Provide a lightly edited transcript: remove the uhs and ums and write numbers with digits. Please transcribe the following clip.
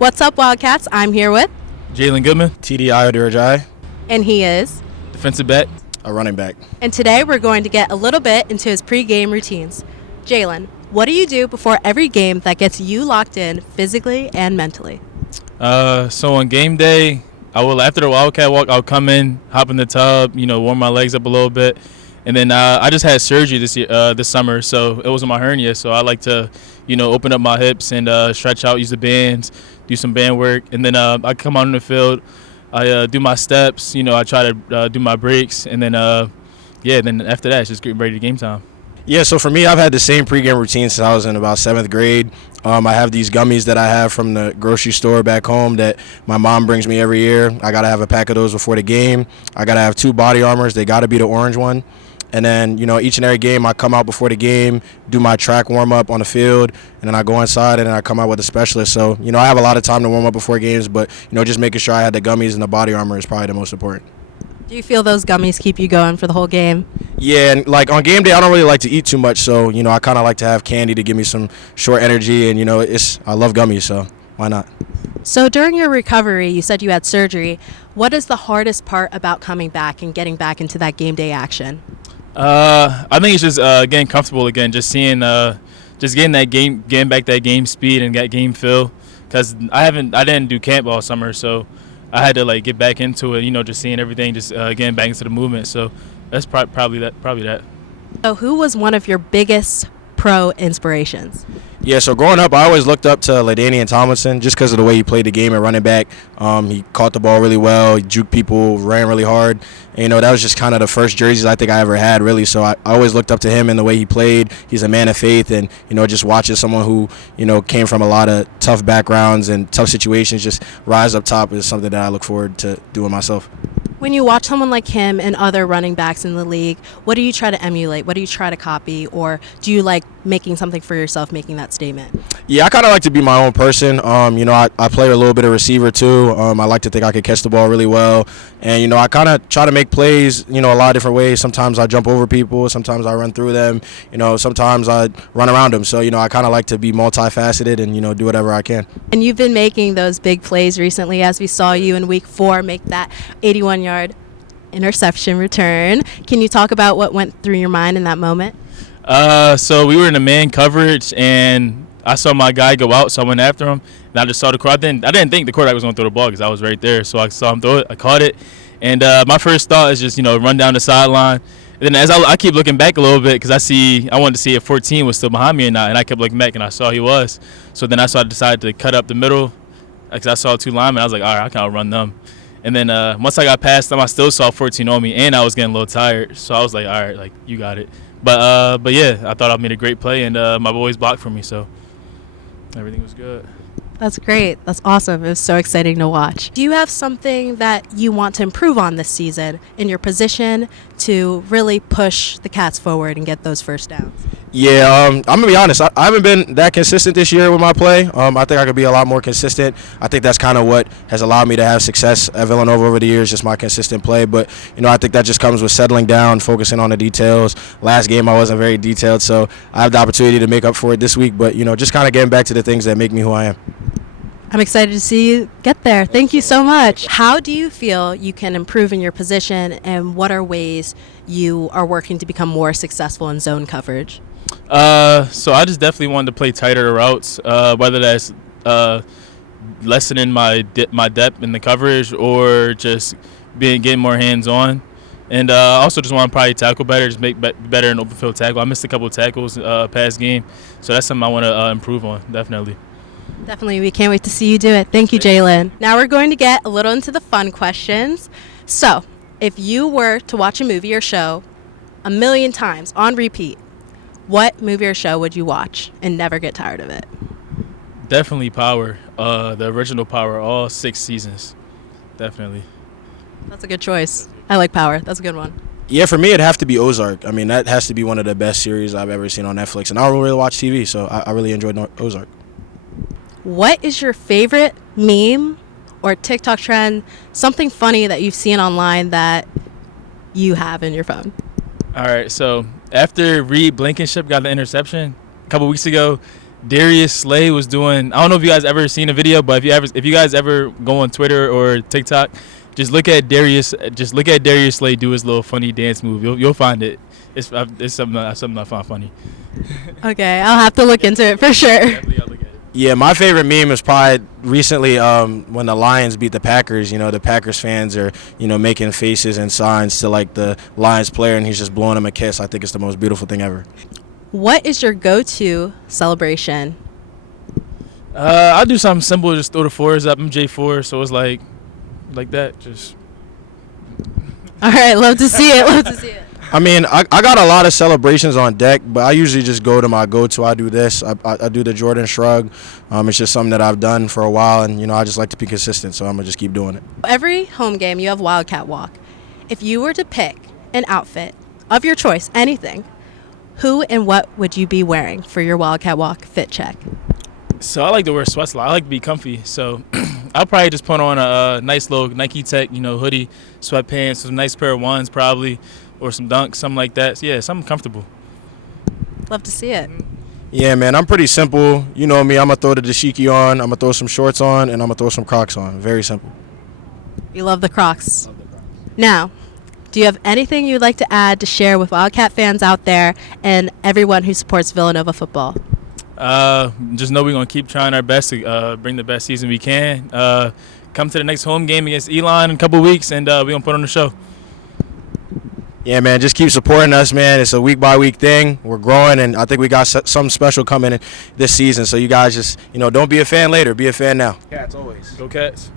What's up, Wildcats? I'm here with, Jalen Goodman, TD Ayo-Durojaiye, and he is, defensive back. a running back. and today we're going to get a little bit into his pre-game routines. Jalen, what do you do before every game that gets you locked in physically and mentally? So on game day, after the Wildcat walk, I'll come in, hop in the tub, warm my legs up a little bit, and then I just had surgery this summer, so it was on my hernia. So I like to, open up my hips and stretch out, use the bands, do some band work, and then I come out in the field. I do my steps, I try to do my breaks, and then then after that, it's just getting ready to game time. Yeah, so for me, I've had the same pregame routine since I was in about 7th grade. I have these gummies that I have from the grocery store back home that my mom brings me every year. I got to have a pack of those before the game. I got to have 2 body armors. They got to be the orange one. And then, each and every game, I come out before the game, do my track warm-up on the field, and then I go inside and then I come out with a specialist. So, I have a lot of time to warm up before games, but, just making sure I had the gummies and the body armor is probably the most important. Do you feel those gummies keep you going for the whole game? Yeah, and like on game day, I don't really like to eat too much, so, I kind of like to have candy to give me some short energy, and, I love gummies, so why not? So during your recovery, you said you had surgery. What is the hardest part about coming back and getting back into that game day action? I think it's just getting comfortable again, just seeing, just getting back that game speed and that game feel. Because I didn't do camp all summer, so I had to get back into it. Just seeing everything, just getting back into the movement. So that's probably that. So who was one of your biggest pro inspirations? Yeah, so growing up, I always looked up to LaDainian Tomlinson just because of the way he played the game at running back. He caught the ball really well, he juked people, ran really hard. And, that was just kind of the first jerseys I think I ever had, really. So I always looked up to him in the way he played. He's a man of faith, and, just watching someone who, came from a lot of tough backgrounds and tough situations just rise up top is something that I look forward to doing myself. When you watch someone like him and other running backs in the league, what do you try to emulate? What do you try to copy? Or do you like making something for yourself, making that statement? Yeah, I kind of like to be my own person. I play a little bit of receiver too. I like to think I can catch the ball really well. And, I kind of try to make plays, a lot of different ways. Sometimes I jump over people. Sometimes I run through them. Sometimes I run around them. So, I kind of like to be multifaceted and, do whatever I can. And you've been making those big plays recently, as we saw you in week 4 make that 81-yard interception return. Can you talk about what went through your mind in that moment? So we were in a man coverage, and I saw my guy go out, so I went after him, and I just saw the quarterback. I didn't think the quarterback was going to throw the ball because I was right there, so I saw him throw it. I caught it, and my first thought is just run down the sideline. And then as I keep looking back a little bit because I wanted to see if 14 was still behind me or not, and I kept looking back and I saw he was. So then I decided to cut up the middle because I saw 2 linemen. I was like, all right, I can outrun them. And then once I got past them, I still saw 14 on me, and I was getting a little tired. So I was like, all right, you got it. But yeah, I thought I made a great play, and my boys blocked for me, so everything was good. That's great. That's awesome. It was so exciting to watch. Do you have something that you want to improve on this season in your position to really push the Cats forward and get those first downs? Yeah, I'm going to be honest. I haven't been that consistent this year with my play. I think I could be a lot more consistent. I think that's kind of what has allowed me to have success at Villanova over the years, just my consistent play. But, I think that just comes with settling down, focusing on the details. Last game I wasn't very detailed, so I have the opportunity to make up for it this week. But, just kind of getting back to the things that make me who I am. I'm excited to see you get there. Thank you so much. How do you feel you can improve in your position, and what are ways you are working to become more successful in zone coverage? So I just definitely wanted to play tighter routes, whether that's lessening my depth in the coverage or just getting more hands-on. And also just want to probably tackle better, just make better in open field tackle. I missed a couple of tackles past game, so that's something I want to improve on, definitely. Definitely. We can't wait to see you do it. Thank you, Jalen. Now we're going to get a little into the fun questions. So, if you were to watch a movie or show 1,000,000 times on repeat, what movie or show would you watch and never get tired of it? Definitely Power. The original Power, all 6 seasons. Definitely. That's a good choice. I like Power. That's a good one. Yeah, for me, it'd have to be Ozark. I mean, that has to be one of the best series I've ever seen on Netflix. And I don't really watch TV, so I really enjoyed Ozark. What is your favorite meme or TikTok trend, something funny that you've seen online that you have in your phone? All right, so after Reed Blankenship got the interception a couple weeks ago, Darius Slay was doing. I don't know if you guys ever seen a video, but if you guys ever go on Twitter or TikTok, just look at Darius Slay do his little funny dance move. You'll find it. It's something I find funny. Okay, I'll have to look into it for sure. Definitely, I'll look at it. Yeah, my favorite meme is probably recently when the Lions beat the Packers. You know, the Packers fans are, making faces and signs to like the Lions player, and he's just blowing him a kiss. I think it's the most beautiful thing ever. What is your go-to celebration? I'll do something simple. Just throw the fours up. I'm J4, so it's like that. Just. All right, love to see it. Love to see it. I mean, I got a lot of celebrations on deck, but I usually just go to my go-to. I do this. I do the Jordan shrug. It's just something that I've done for a while, and, I just like to be consistent, so I'm going to just keep doing it. Every home game, you have Wildcat Walk. If you were to pick an outfit of your choice, anything, who and what would you be wearing for your Wildcat Walk fit check? So I like to wear sweats a lot. I like to be comfy, so I'll probably just put on a nice little Nike Tech, hoodie, sweatpants, some nice pair of ones probably, or some Dunks, something like that. So, yeah, something comfortable. Love to see it. Yeah, man, I'm pretty simple. You know me, I'm going to throw the dashiki on, I'm going to throw some shorts on, and I'm going to throw some Crocs on. Very simple. You love the Crocs. Now, do you have anything you'd like to add to share with Wildcat fans out there and everyone who supports Villanova football? Just know we're going to keep trying our best to bring the best season we can. Come to the next home game against Elon in a couple weeks, and we're going to put on the show. Yeah, man, just keep supporting us, man. It's a week-by-week thing. We're growing, and I think we got something special coming in this season. So you guys just, don't be a fan later. Be a fan now. Cats always. Go Cats.